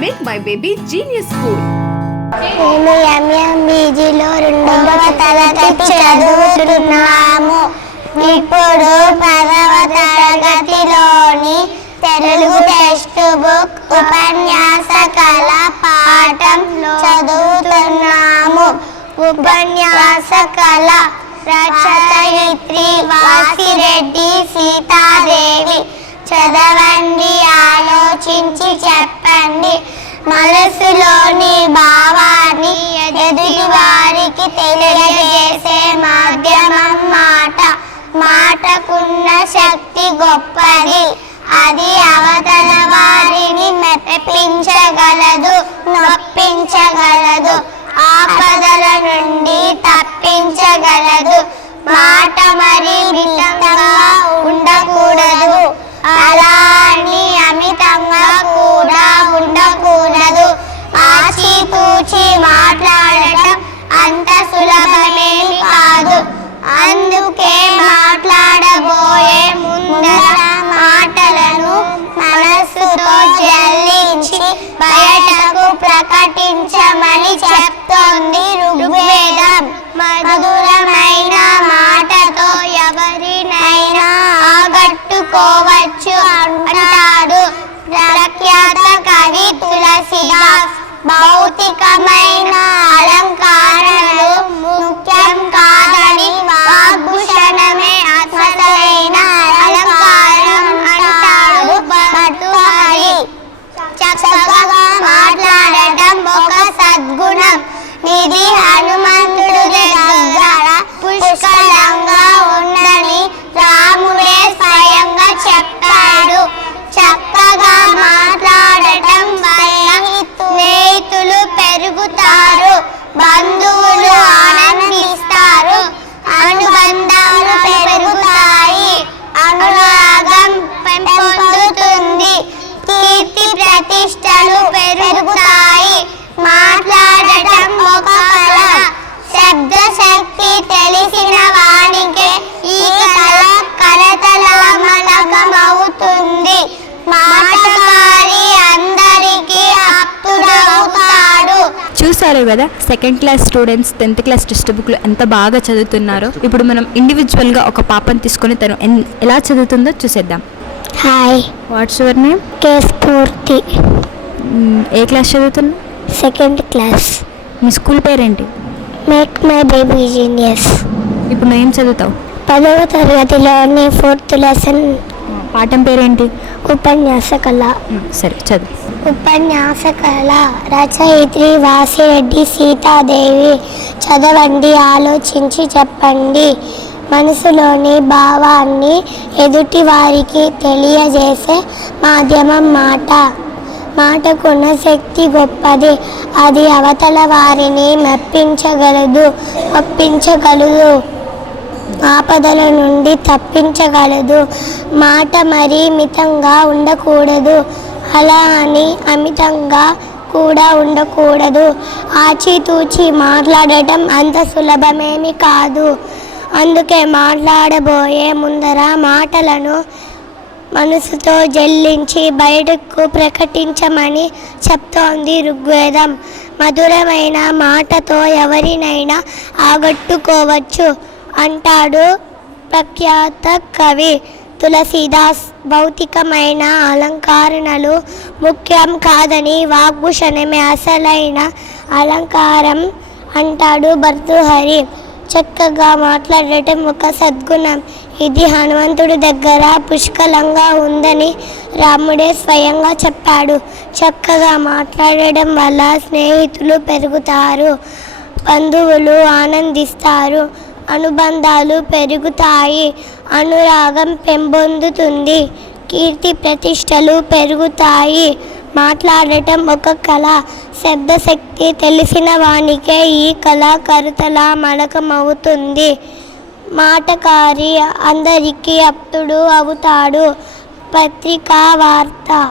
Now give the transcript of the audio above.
Make my baby genius school మేము ఎంఎంబీజీలో రెండవ తరగతి చదువుతున్నాము. ఇప్పుడు పదవ తరగతిలోని తెలుగు టెక్స్ట్ బుక్ ఉపన్యాస కళ పాఠం చదువుతున్నాము. ఉపన్యాస కళ రచయిత్రి వాసిరెడ్డి సీతాదేవి. చదవండి ఆలోచించి మనసులోని భావాన్ని ఎదుటి వారికి తెలియజేసే మాధ్యమం మాట. మాటకున్న శక్తి గొప్పది. అది అవతల వారిని మెప్పించగలదు. బయటకు ప్రకటించమని చెప్తోంది ఋగ్వేదం. మధురమైన మాటతో ఎవరినైనా ఆగట్టుకోవచ్చు అంటాడు ప్రఖ్యాత కవి తులసిదాస్. భౌతికమైన చూసారు కదా second class students tenth class text బుక్లు ఎంత బాగా చదువుతున్నారో? ఇప్పుడు మనం ఇండివిజువల్గా ఒక పాపని తీసుకొని తను ఎలా చదువుతుందో చూసేద్దాం. Hi what's your name K Sphurthi A class చదువుతున్నా సెకండ్ క్లాస్ మీ స్కూల్ పేరేంటి? మేక్ మై బేబీ జీనియస్ ఇప్పుడు నువ్వు ఏం చదువుతావు? పదవ తరగతిలోని ఫోర్త్ లెసన్ పాఠం పేరేంటి? ఉపన్యాస కళ. సరే చదువు. ఉపన్యాస కళ. రచయిత్రి వాసిరెడ్డి సీతాదేవి. చదవండి ఆలోచించి చెప్పండి. మనసులోని భావాన్ని ఎదుటి వారికి తెలియజేసే మాధ్యమం మాట. మాటకున్న శక్తి గొప్పది. అది అవతల వారిని మెప్పించగలదు ఒప్పించగలదు. ఆపదల నుండి తప్పించగలదు. మాట మరీ మితంగా ఉండకూడదు. అలా అని అమితంగా కూడా ఉండకూడదు. ఆచితూచి మాట్లాడటం అంత సులభమేమి కాదు. అందుకే మాట్లాడబోయే ముందర మాటలను మనసుతో జల్లించి బయటకు ప్రకటించమని చెప్తోంది ఋగ్వేదం. మధురమైన మాటతో ఎవరినైనా ఆగట్టుకోవచ్చు. అంటాడు ప్రఖ్యాత కవి. తులసీదాస్ భౌతికమైన అలంకరణలు ముఖ్యం కాదని వాగ్భూషణమే అసలైన అలంకారం అంటాడు భర్తృహరి. చక్కగా మాట్లాడటం ఒక సద్గుణం. ఇది హనుమంతుడి దగ్గర పుష్కలంగా ఉందని రాముడే స్వయంగా చెప్పాడు. చక్కగా మాట్లాడడం వల్ల స్నేహితులు పెరుగుతారు బంధువులు ఆనందిస్తారు. అనుబంధాలు పెరుగుతాయి. అనురాగం పెంపొందుతుంది. కీర్తి ప్రతిష్టలు పెరుగుతాయి. మాట్లాడటం ఒక కళ. శబ్దశక్తి తెలిసిన వానికే ఈ కళ కరుతలా మలకమవుతుంది. మాటకారి అందరికీ అప్తుడు అవుతాడు. పత్రికా వార్త